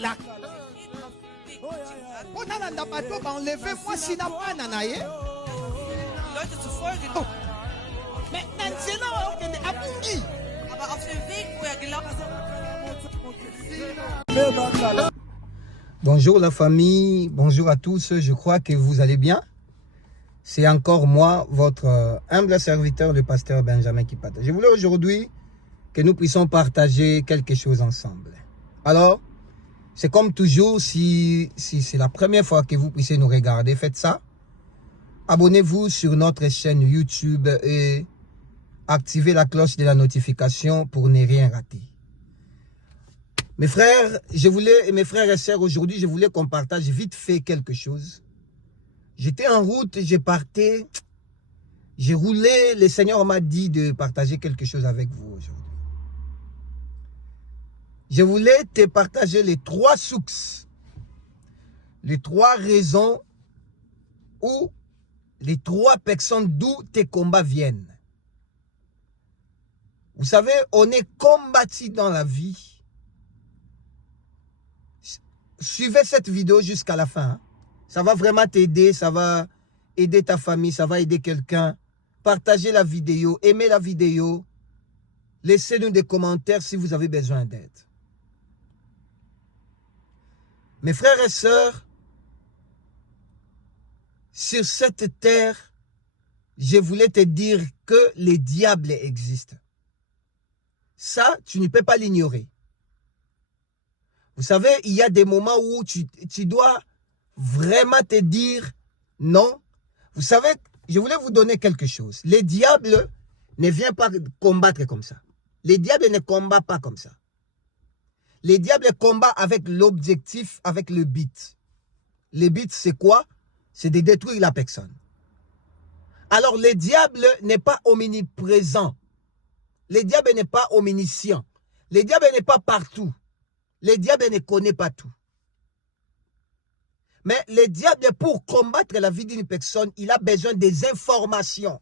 la enlevez-moi si n'a pas nanaye. Leute zu folgen. Mais Nansena Abungi. Aber auf dem Weg, wo er gelaufen ist. Bonjour la famille, bonjour à tous, je crois que vous allez bien. C'est encore moi, votre humble serviteur, le pasteur Benjamin Kipata. Je voulais aujourd'hui que nous puissions partager quelque chose ensemble. Alors, c'est comme toujours, si c'est la première fois que vous puissiez nous regarder, faites ça. Abonnez-vous sur notre chaîne YouTube et activez la cloche de la notification pour ne rien rater. Mes frères, mes frères et sœurs, aujourd'hui, je voulais qu'on partage vite fait quelque chose. J'étais en route, j'ai parté, j'ai roulé, le Seigneur m'a dit de partager quelque chose avec vous aujourd'hui. Je voulais te partager les 3 sources, les 3 raisons ou les 3 personnes d'où tes combats viennent. Vous savez, on est combattu dans la vie. Suivez cette vidéo jusqu'à la fin. Hein. Ça va vraiment t'aider, ça va aider ta famille, ça va aider quelqu'un. Partagez la vidéo, aimez la vidéo. Laissez-nous des commentaires si vous avez besoin d'aide. Mes frères et sœurs, sur cette terre, je voulais te dire que les diables existent. Ça, tu ne peux pas l'ignorer. Vous savez, il y a des moments où tu dois vraiment te dire non. Vous savez, je voulais vous donner quelque chose. Les diables ne viennent pas combattre comme ça. Les diables ne combattent pas comme ça. Les diables combattent avec l'objectif, avec le but. Le but, c'est quoi? C'est de détruire la personne. Alors, le diable n'est pas omniprésent. Le diable n'est pas omniscient. Le diable n'est pas partout. Le diable ne connaît pas tout. Mais le diable, pour combattre la vie d'une personne, il a besoin des informations.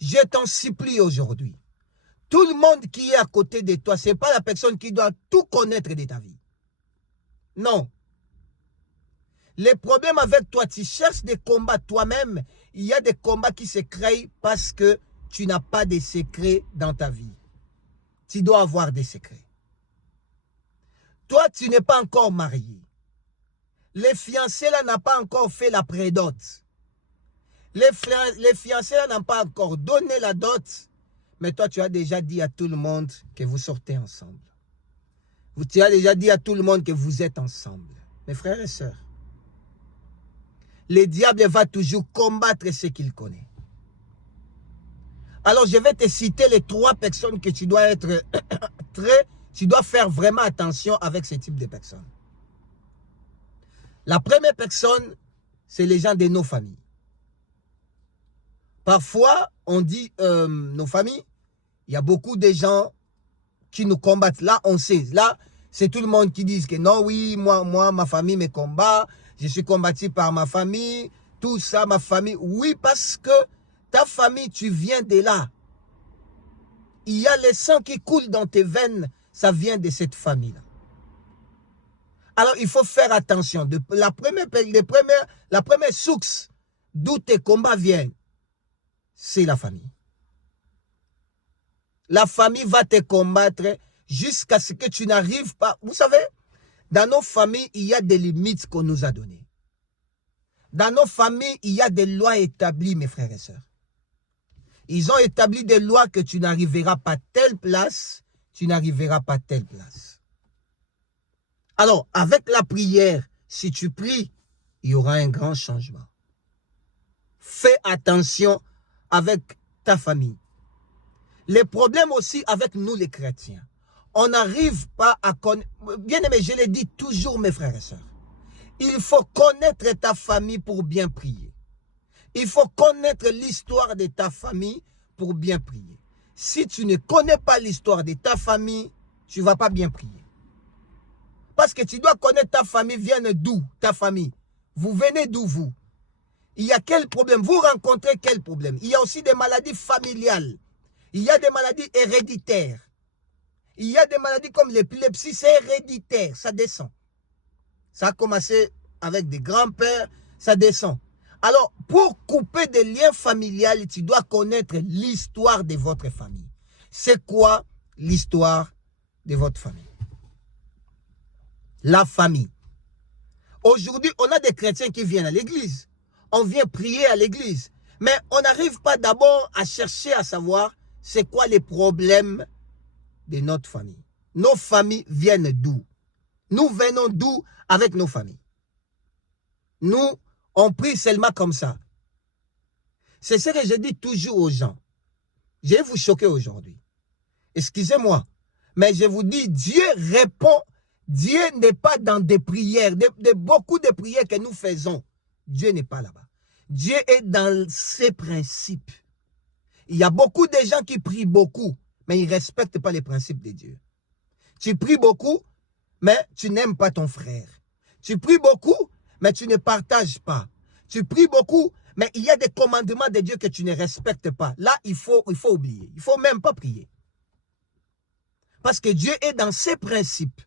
Je t'en supplie aujourd'hui. Tout le monde qui est à côté de toi, ce n'est pas la personne qui doit tout connaître de ta vie. Non. Les problèmes avec toi, tu cherches des combats toi-même. Il y a des combats qui se créent parce que tu n'as pas de secrets dans ta vie. Tu dois avoir des secrets. Toi, tu n'es pas encore marié. Les fiancés là n'ont pas encore fait la prédot. Les fiancés là n'ont pas encore donné la dot. Mais toi, tu as déjà dit à tout le monde que vous sortez ensemble. Tu as déjà dit à tout le monde que vous êtes ensemble. Mes frères et sœurs, le diable va toujours combattre ce qu'il connaît. Alors, je vais te citer les 3 personnes que tu dois être tu dois faire vraiment attention avec ce type de personnes. La première personne, c'est les gens de nos familles. Parfois, on dit nos familles, il y a beaucoup de gens qui nous combattent. Là, on sait. Là, c'est tout le monde qui dit que non, oui, moi, ma famille me combat. Je suis combattu par ma famille. Tout ça, ma famille. Oui, parce que ta famille, tu viens de là. Il y a le sang qui coule dans tes veines. Ça vient de cette famille-là. Alors, il faut faire attention. La première source d'où tes combats viennent, c'est la famille. La famille va te combattre jusqu'à ce que tu n'arrives pas. Vous savez, dans nos familles, il y a des limites qu'on nous a données. Dans nos familles, il y a des lois établies, mes frères et sœurs. Ils ont établi des lois que tu n'arriveras pas à telle place, tu n'arriveras pas à telle place. Alors, avec la prière, si tu pries, il y aura un grand changement. Fais attention avec ta famille. Les problèmes aussi avec nous les chrétiens. On n'arrive pas à connaître. Bien aimé, je le dis toujours mes frères et sœurs. Il faut connaître ta famille pour bien prier. Il faut connaître l'histoire de ta famille pour bien prier. Si tu ne connais pas l'histoire de ta famille, tu ne vas pas bien prier. Parce que tu dois connaître ta famille vient d'où, ta famille. Vous venez d'où vous? Il y a quel problème? Vous rencontrez quel problème? Il y a aussi des maladies familiales. Il y a des maladies héréditaires. Il y a des maladies comme l'épilepsie, c'est héréditaire, ça descend. Ça a commencé avec des grands-pères, ça descend. Alors, pour couper des liens familiales, tu dois connaître l'histoire de votre famille. C'est quoi l'histoire de votre famille? La famille. Aujourd'hui, on a des chrétiens qui viennent à l'église. On vient prier à l'église. Mais on n'arrive pas d'abord à chercher à savoir c'est quoi les problèmes de notre famille. Nos familles viennent d'où? Nous venons d'où avec nos familles? Nous, on prie seulement comme ça. C'est ce que je dis toujours aux gens. Je vais vous choquer aujourd'hui. Excusez-moi. Mais je vous dis, Dieu répond. Dieu n'est pas dans des prières. Beaucoup de prières que nous faisons. Dieu n'est pas là-bas. Dieu est dans ses principes. Il y a beaucoup de gens qui prient beaucoup, mais ils ne respectent pas les principes de Dieu. Tu pries beaucoup, mais tu n'aimes pas ton frère. Tu pries beaucoup, mais tu ne partages pas. Tu pries beaucoup, mais il y a des commandements de Dieu que tu ne respectes pas. Là, il faut oublier. Il ne faut même pas prier. Parce que Dieu est dans ses principes.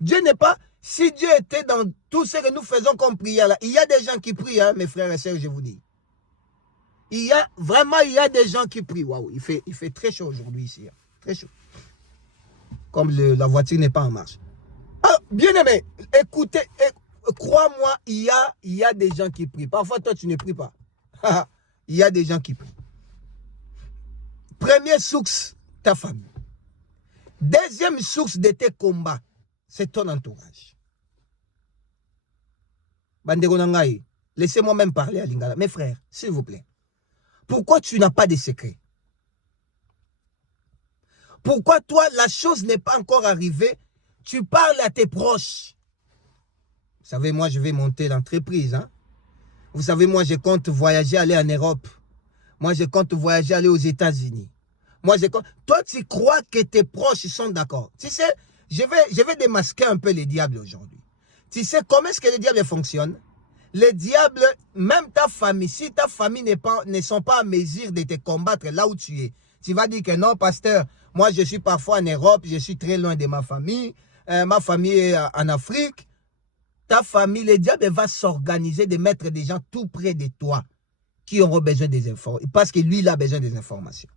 Dieu n'est pas... Si Dieu était dans tout ce que nous faisons comme prière, là, il y a des gens qui prient, hein, mes frères et sœurs, je vous dis. Il y a des gens qui prient. Waouh, il fait très chaud aujourd'hui ici. Hein, très chaud. Comme la voiture n'est pas en marche. Alors, bien aimé, écoutez, crois-moi, il y a des gens qui prient. Parfois, toi, tu ne pries pas. Il y a des gens qui prient. Première source, ta famille. Deuxième source de tes combats, c'est ton entourage. Bandeko Nangaï, laissez-moi même parler à Lingala. Mes frères, s'il vous plaît, pourquoi tu n'as pas de secret? Pourquoi toi, la chose n'est pas encore arrivée? Tu parles à tes proches. Vous savez, moi, je vais monter l'entreprise. Hein? Vous savez, moi, je compte voyager, aller en Europe. Moi, je compte voyager, aller aux États-Unis. Moi, je compte... Toi, tu crois que tes proches sont d'accord. Tu sais, je vais démasquer un peu les diables aujourd'hui. Tu sais comment est-ce que les diables fonctionnent? Les diables, même ta famille, si ta famille ne sont pas à mesure de te combattre là où tu es, tu vas dire que non, pasteur, moi je suis parfois en Europe, je suis très loin de ma famille est en Afrique. Ta famille, les diables va s'organiser de mettre des gens tout près de toi qui auront besoin des informations, parce que lui, il a besoin des informations.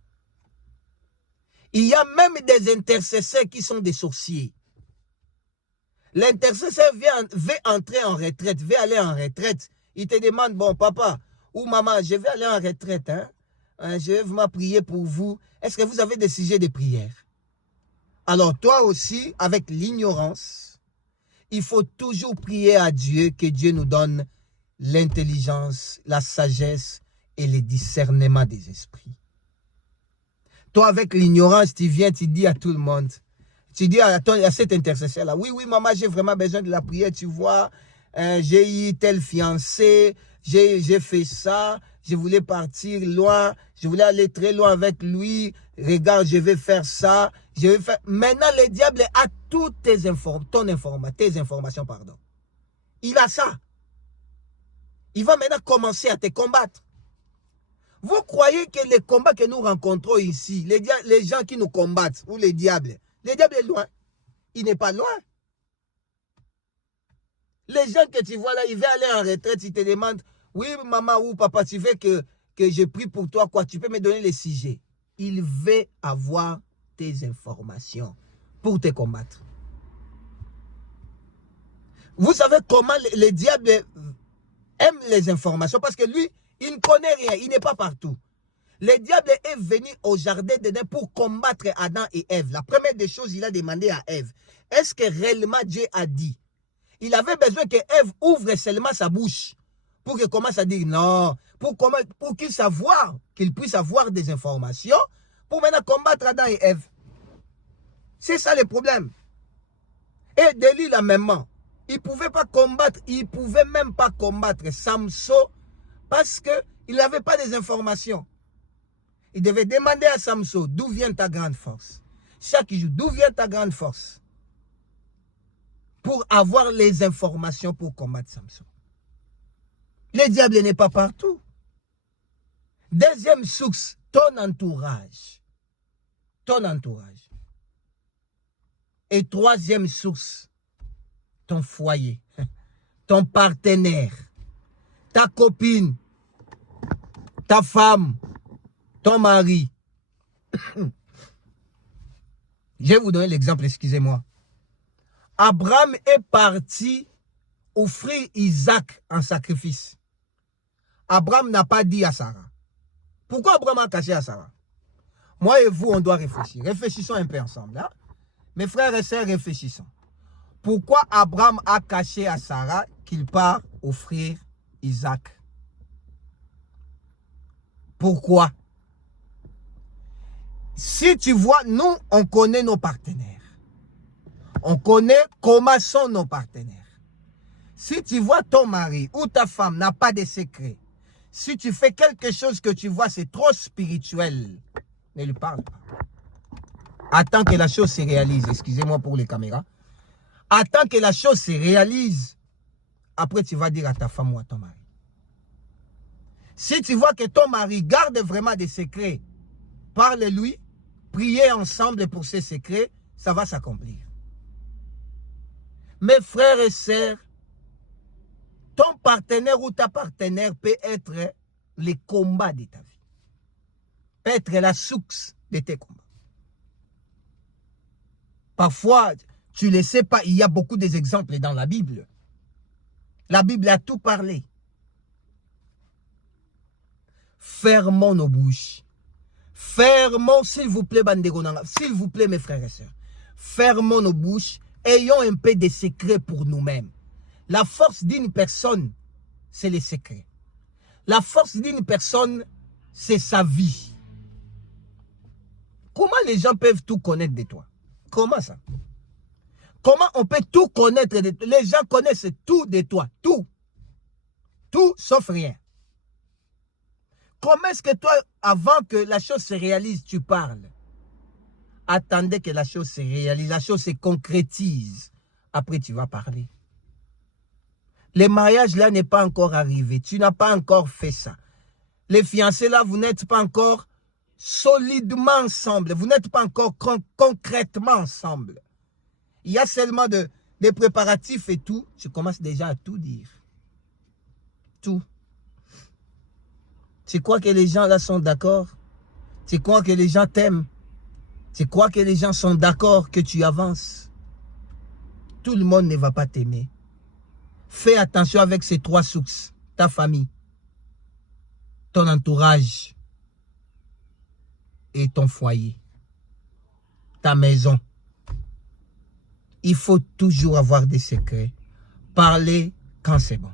Il y a même des intercesseurs qui sont des sorciers. L'intercesseur veut entrer en retraite, veut aller en retraite. Il te demande, bon papa ou maman, je vais aller en retraite. Hein? Je vais vraiment prier pour vous. Est-ce que vous avez des sujets de prière? Alors toi aussi, avec l'ignorance, il faut toujours prier à Dieu, que Dieu nous donne l'intelligence, la sagesse et le discernement des esprits. Toi, avec l'ignorance, tu viens, tu dis à tout le monde, tu dis à cet intercesseur-là, oui, maman, j'ai vraiment besoin de la prière, tu vois, j'ai eu tel fiancé, j'ai fait ça, je voulais partir loin, je voulais aller très loin avec lui, regarde, je vais faire ça, je vais faire... Maintenant, le diable a toutes tes informations, pardon. Il a ça. Il va maintenant commencer à te combattre. Vous croyez que les combats que nous rencontrons ici, les gens qui nous combattent, ou les diables est loin. Il n'est pas loin. Les gens que tu vois là, ils veulent aller en retraite, ils te demandent, oui maman ou papa, tu veux que je prie pour toi, quoi, tu peux me donner les sujets. Il veut avoir tes informations pour te combattre. Vous savez comment le diable aime les informations, parce que lui, il ne connaît rien, il n'est pas partout. Le diable est venu au jardin d'Éden pour combattre Adam et Ève. La première des choses, il a demandé à Ève, est-ce que réellement Dieu a dit? Il avait besoin que Ève ouvre seulement sa bouche pour qu'il commence à dire non, pour qu'il puisse avoir des informations pour maintenant combattre Adam et Ève. C'est ça le problème. Et Delilah même, il pouvait même pas combattre Samson parce qu'il n'avait pas des informations. Il devait demander à Samson, d'où vient ta grande force? Chaque jour, d'où vient ta grande force? Pour avoir les informations pour combattre Samson. Le diable n'est pas partout. Deuxième source, ton entourage. Ton entourage. Et troisième source, ton foyer, ton partenaire, ta copine, ta femme, ton mari. Je vais vous donner l'exemple, excusez-moi. Abraham est parti offrir Isaac en sacrifice. Abraham n'a pas dit à Sarah. Pourquoi Abraham a caché à Sarah? Moi et vous, on doit réfléchir. Réfléchissons un peu ensemble. Hein? Mes frères et sœurs, réfléchissons. Pourquoi Abraham a caché à Sarah qu'il part offrir Isaac? Pourquoi? Si tu vois, nous, on connaît nos partenaires. On connaît comment sont nos partenaires. Si tu vois ton mari ou ta femme n'a pas de secret, si tu fais quelque chose que tu vois, c'est trop spirituel, ne lui parle pas. Attends que la chose se réalise. Excusez-moi pour les caméras. Attends que la chose se réalise. Après, tu vas dire à ta femme ou à ton mari. Si tu vois que ton mari garde vraiment des secrets, parle-lui, priez ensemble pour ces secrets, ça va s'accomplir. Mes frères et sœurs, ton partenaire ou ta partenaire peut être les combats de ta vie. Peut être la source de tes combats. Parfois, tu ne le sais pas, il y a beaucoup d'exemples dans la Bible. La Bible a tout parlé. Fermons nos bouches. Fermons, s'il vous plaît, Bandegonanga, s'il vous plaît, mes frères et sœurs. Fermons nos bouches. Ayons un peu de secrets pour nous-mêmes. La force d'une personne, c'est les secrets. La force d'une personne, c'est sa vie. Comment les gens peuvent tout connaître de toi? Comment ça? Comment on peut tout connaître de toi? Les gens connaissent tout de toi. Tout. Tout sauf rien. Comment est-ce que toi, avant que la chose se réalise, tu parles? Attendez que la chose se réalise, la chose se concrétise. Après, tu vas parler. Le mariage là n'est pas encore arrivé. Tu n'as pas encore fait ça. Les fiancés là, vous n'êtes pas encore solidement ensemble. Vous n'êtes pas encore concrètement ensemble. Il y a seulement des préparatifs et tout. Je commence déjà à tout dire. Tout. Tu crois que les gens là sont d'accord? Tu crois que les gens t'aiment? Tu crois que les gens sont d'accord que tu avances? Tout le monde ne va pas t'aimer. Fais attention avec ces trois sources. Ta famille, ton entourage et ton foyer. Ta maison. Il faut toujours avoir des secrets. Parler quand c'est bon.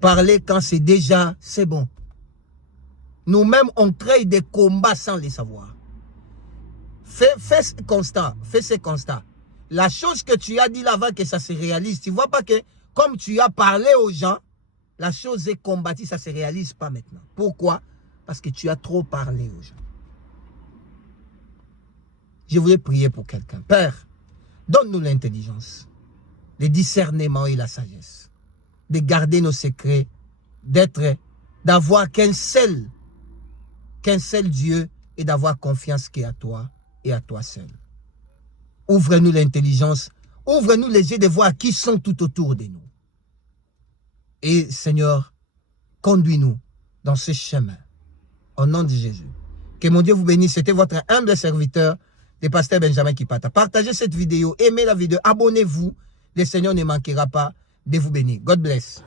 Parler quand c'est déjà, c'est bon. Nous-mêmes, on crée des combats sans les savoir. Fais ce constat. Fais ce constat. La chose que tu as dit là avant que ça se réalise, tu ne vois pas que comme tu as parlé aux gens, la chose est combattue, ça ne se réalise pas maintenant. Pourquoi? Parce que tu as trop parlé aux gens. Je voulais prier pour quelqu'un. Père, donne-nous l'intelligence, le discernement et la sagesse, de garder nos secrets, d'avoir qu'un seul Dieu et d'avoir confiance qu'à toi et à toi seul. Ouvre-nous l'intelligence, ouvre-nous les yeux de voir qui sont tout autour de nous. Et Seigneur, conduis-nous dans ce chemin. Au nom de Jésus. Que mon Dieu vous bénisse. C'était votre humble serviteur, le pasteur Benjamin Kipata. Partagez cette vidéo, aimez la vidéo, abonnez-vous. Le Seigneur ne manquera pas de vous bénir. God bless.